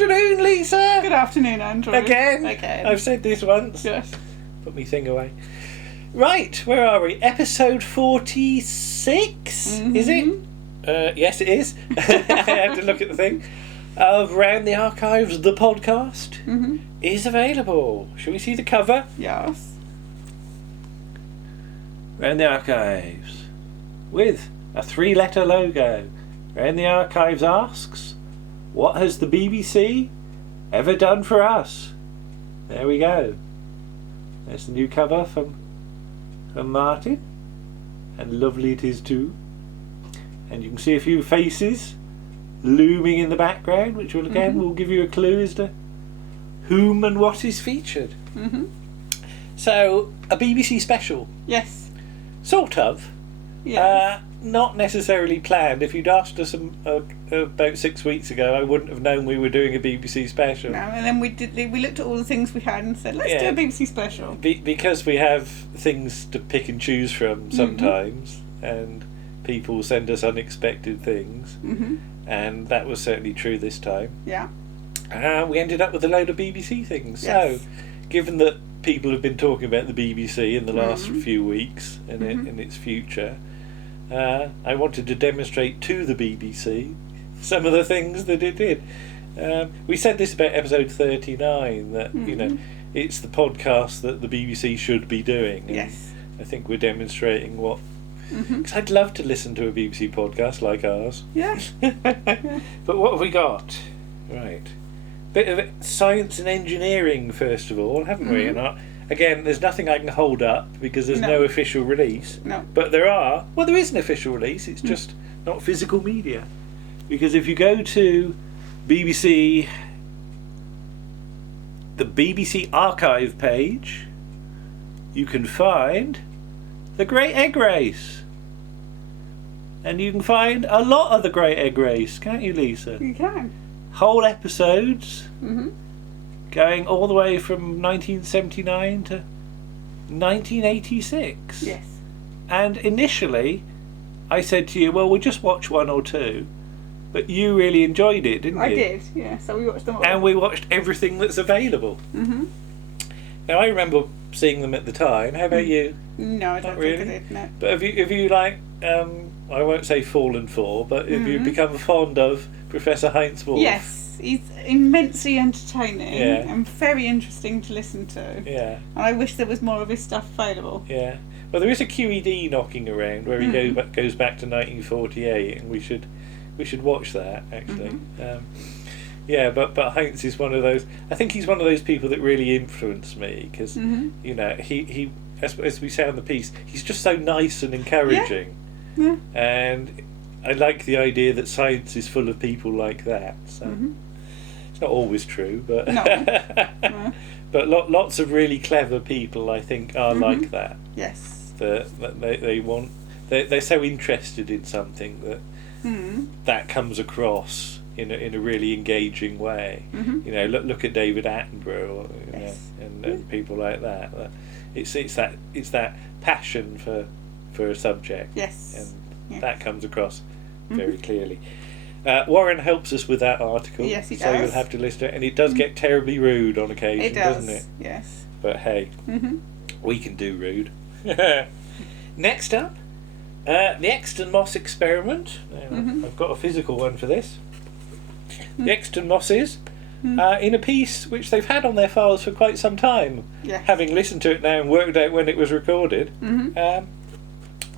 afternoon, Lisa. Good afternoon, Andrew. Again. Again. I've said this once. Yes. Put me thing away. Right, where are we? Episode 46, is it? Yes, it is. I had to look at the thing. Of Round the Archives, the podcast is available. Shall we see the cover? Yes. Round the Archives. With a 3-letter logo. Round the Archives asks, what has the BBC ever done for us? There we go. There's the new cover from Martin. And lovely it is too. And you can see a few faces looming in the background, which will again will give you a clue as to whom and what is featured. So, a BBC special. Yes. Sort of. Yes. Not necessarily planned. If you'd asked us about 6 weeks ago, I wouldn't have known we were doing a BBC special. No, and then we looked at all the things we had and said, let's do a BBC special. Because we have things to pick and choose from sometimes, and people send us unexpected things, and that was certainly true this time. Yeah. We ended up with a load of BBC things. Yes. So, given that people have been talking about the BBC in the last few weeks and its future, I wanted to demonstrate to the BBC some of the things that it did. We said this about episode 39, that you know, it's the podcast that the BBC should be doing. And Yes. I think we're demonstrating what. Because I'd love to listen to a BBC podcast like ours. Yeah. But what have we got? Right. Bit of science and engineering first of all, haven't we? And again, there's nothing I can hold up because there's no official release. No. But there is an official release, it's just not physical media. Because if you go to the BBC archive page, you can find the Great Egg Race. And you can find a lot of the Great Egg Race, can't you, Lisa? You can. Whole episodes going all the way from 1979 to 1986. Yes. And initially I said to you, well, we'll just watch one or two, but you really enjoyed it, didn't you? I did, yeah, so we watched them all. And we watched everything that's available. Now I remember seeing them at the time. How about you? No, I don't think I did, no. But have you like I won't say fallen for, but have you become fond of Professor Heinz Wolf? Yes, he's immensely entertaining and very interesting to listen to. Yeah. And I wish there was more of his stuff available. Yeah. Well, there is a QED knocking around where he goes back to 1948, and we should watch that actually. Yeah, but Heinz is one of those. I think he's one of those people that really influenced me because you know he as we say on the piece, he's just so nice and encouraging. Yeah. And I like the idea that science is full of people like that. So it's not always true, but No. but lots of really clever people, I think, are like that. Yes. That they're so interested in something that that comes across in a really engaging way. You know, look at David Attenborough, you know, and people like that. It's that passion for a subject. Yes. And that comes across very clearly. Warren helps us with that article. Yes, he so does. you'll have to listen to it, and it does get terribly rude on occasion, It does, doesn't it? yes. But hey, we can do rude. Next up, the Exton Moss experiment. Now, I've got a physical one for this. The Exton Mosses, in a piece which they've had on their files for quite some time, Yes. having listened to it now and worked out when it was recorded,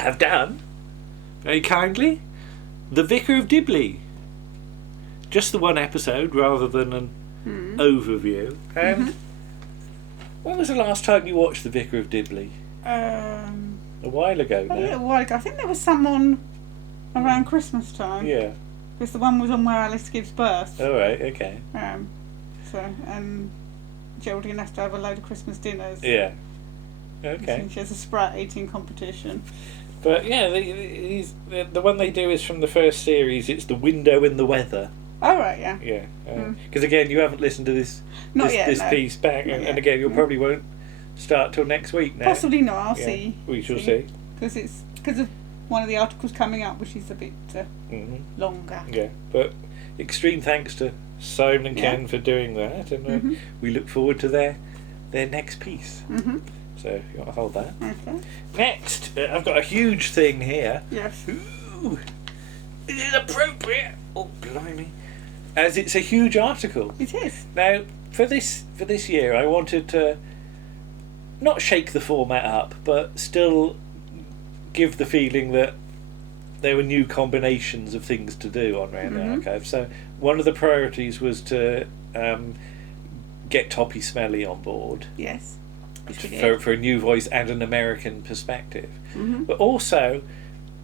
have done, very kindly, The Vicar of Dibley. Just the one episode rather than an overview. And when was the last time you watched The Vicar of Dibley? A while ago now. A little while ago. I think there was some on around Christmas time. Yeah. Because the one was on where Alice gives birth. All right. Okay. And Geraldine has to have a load of Christmas dinners. Yeah. Okay. She has a sprat eating competition. But yeah, the one they do is from the first series. It's The Window in the Weather. Oh right, yeah. Yeah. Because again, you haven't listened to this piece back, and again, you probably won't start till next week now. Possibly not. I'll see. We shall see. Because of one of the articles coming up, which is a bit longer. Yeah, but extreme thanks to Simon and Ken for doing that, and we look forward to their next piece. So you want to hold that. Okay. Next, I've got a huge thing here. Yes. Ooh, is it appropriate? Oh, blimey! As it's a huge article. It is. Now, for this year, I wanted to not shake the format up, but still give the feeling that there were new combinations of things to do on Round the Archive. So one of the priorities was to get Toppy Smelly on board. Yes. For a new voice and an American perspective. But also,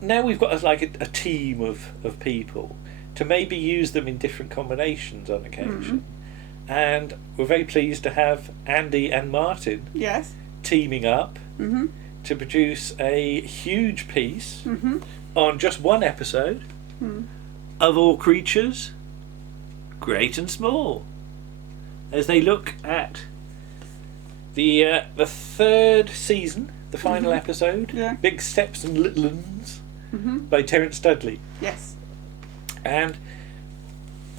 now we've got a team of people to maybe use them in different combinations on occasion. And we're very pleased to have Andy and Martin teaming up to produce a huge piece on just one episode of All Creatures, Great and Small, as they look at the third season, the final episode, Big Steps and Little Uns, by Terence Dudley. Yes. And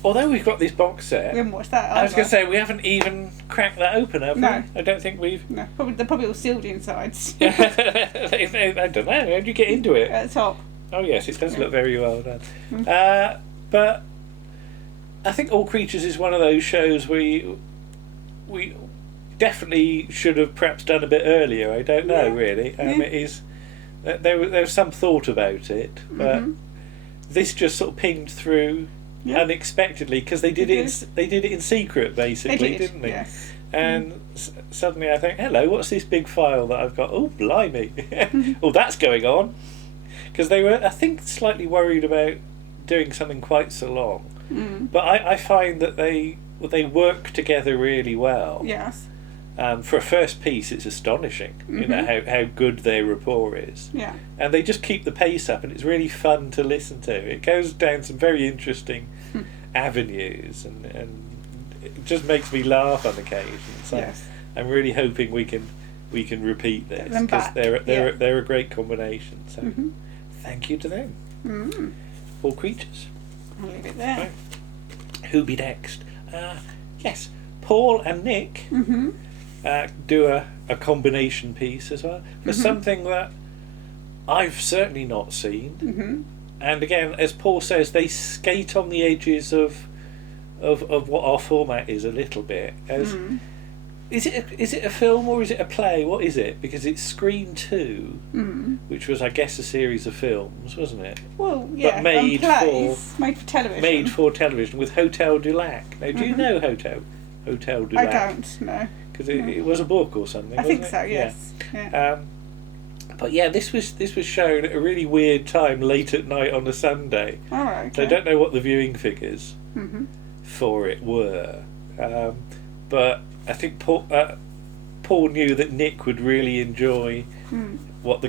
although we've got this box set, we haven't watched that. I was going to say we haven't even cracked that open, have we? No. I don't think we've. No, they're probably all sealed inside. I don't know. How do you get into it? At the top. Oh yes, it does look very well done. But I think All Creatures is one of those shows we definitely should have perhaps done a bit earlier. I don't know really. It is there was some thought about it, but this just sort of pinged through unexpectedly because they did it in secret basically, didn't they? Yes. And suddenly I think, hello, what's this big file that I've got? Oh, blimey! Oh, that's going on. Because they were, I think, slightly worried about doing something quite so long. But I find that they work together really well. Yes. For a first piece, it's astonishing, you know, how good their rapport is. Yeah. And they just keep the pace up, and it's really fun to listen to. It goes down some very interesting avenues, and it just makes me laugh on occasion. So I'm really hoping we can repeat this because they're a great combination. So thank you to them. All Creatures. I'll leave it there. Right. Who be next? Yes, Paul and Nick do a combination piece as well for something that I've certainly not seen. And again, as Paul says, they skate on the edges of what our format is a little bit. As is it a film or is it a play? What is it? Because it's Screen 2, which was, I guess, a series of films, wasn't it? Well, yeah, but made for television. Made for television with Hotel du Lac. Now, do you know Hotel du Lac? I don't know. Because it was a book or something. I think wasn't so. it? Yes. Yeah. But yeah, this was shown at a really weird time, late at night on a Sunday. All right. Okay. So I don't know what the viewing figures for it were, but I think Paul knew that Nick would really enjoy what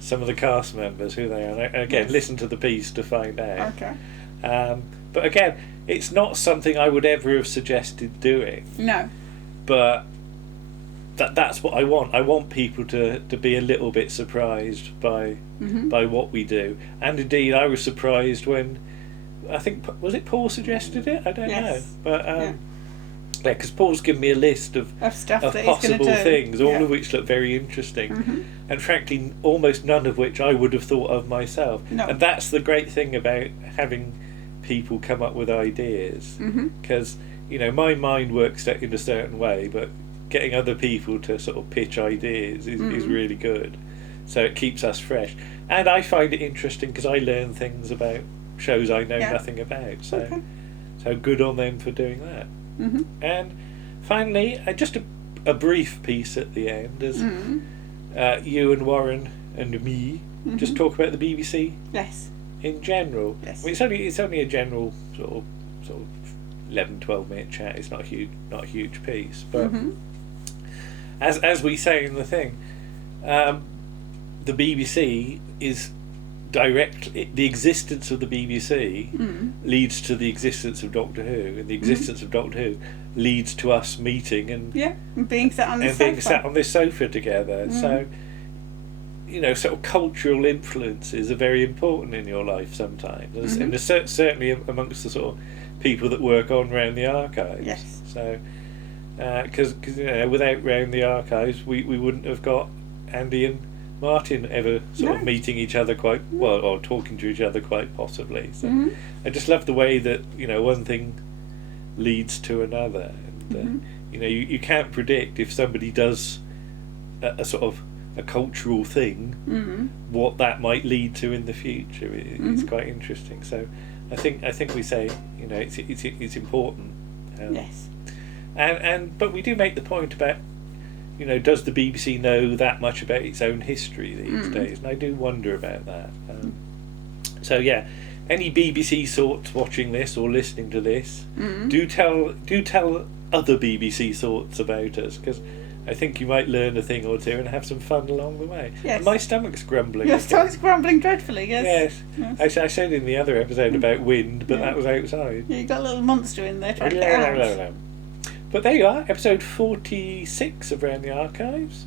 some of the cast members, who they are. And again, listen to the piece to find out. Okay. But again, it's not something I would ever have suggested doing. No. But that's what I want. I want people to be a little bit surprised by what we do. And indeed, I was surprised when, I think, was it Paul suggested it? I don't know. But because Paul's given me a list of stuff that possible he's things, all of which look very interesting, and frankly, almost none of which I would have thought of myself. No. And that's the great thing about having people come up with ideas, because you know my mind works in a certain way, but getting other people to sort of pitch ideas is really good. So it keeps us fresh, and I find it interesting because I learn things about shows I know nothing about. So, so good on them for doing that. And finally, just a brief piece at the end, as you and Warren and me just talk about the BBC. Yes. In general. Yes. I mean, it's only a general sort of 11-12 minute chat. It's not a huge piece, but as we say in the thing, the BBC is the existence of the BBC leads to the existence of Doctor Who, and the existence of Doctor Who leads to us meeting and being sat on this sofa together. So, you know, sort of cultural influences are very important in your life sometimes, and there's certainly amongst the sort of people that work on round the archives. Yes. So, because without round the archives, we wouldn't have got Andy and Martin ever sort of meeting each other quite well, or talking to each other quite possibly. So I just love the way that one thing leads to another, and you can't predict if somebody does a sort of a cultural thing, what that might lead to in the future. It's quite interesting. So I think we say it's important. Yes. But we do make the point about does the BBC know that much about its own history these days? And I do wonder about that. So yeah, any BBC sorts watching this or listening to this, do tell other BBC sorts about us, because I think you might learn a thing or two and have some fun along the way. Yes. And my stomach's grumbling. Your stomach's grumbling dreadfully, yes. Yes. I said in the other episode about wind, but that was outside. Yeah, you got a little monster in there trying to get out. But there you are, episode 46 of Round the Archives.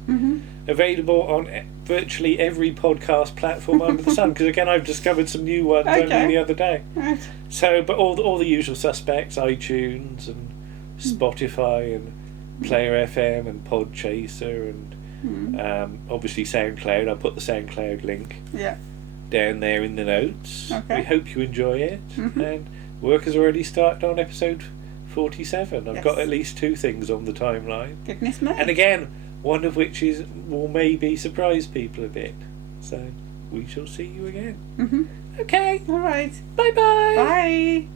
Available on virtually every podcast platform under the sun, because again I've discovered some new ones only the other day. Right. So, but all the usual suspects, iTunes and Spotify and Player FM and Podchaser and obviously SoundCloud. I'll put the SoundCloud link down there in the notes. Okay. We hope you enjoy it. And work has already started on episode 47. I've got at least 2 things on the timeline. Goodness me. And again, one of which will maybe surprise people a bit. So we shall see you again. Okay. All right. Bye-bye. Bye.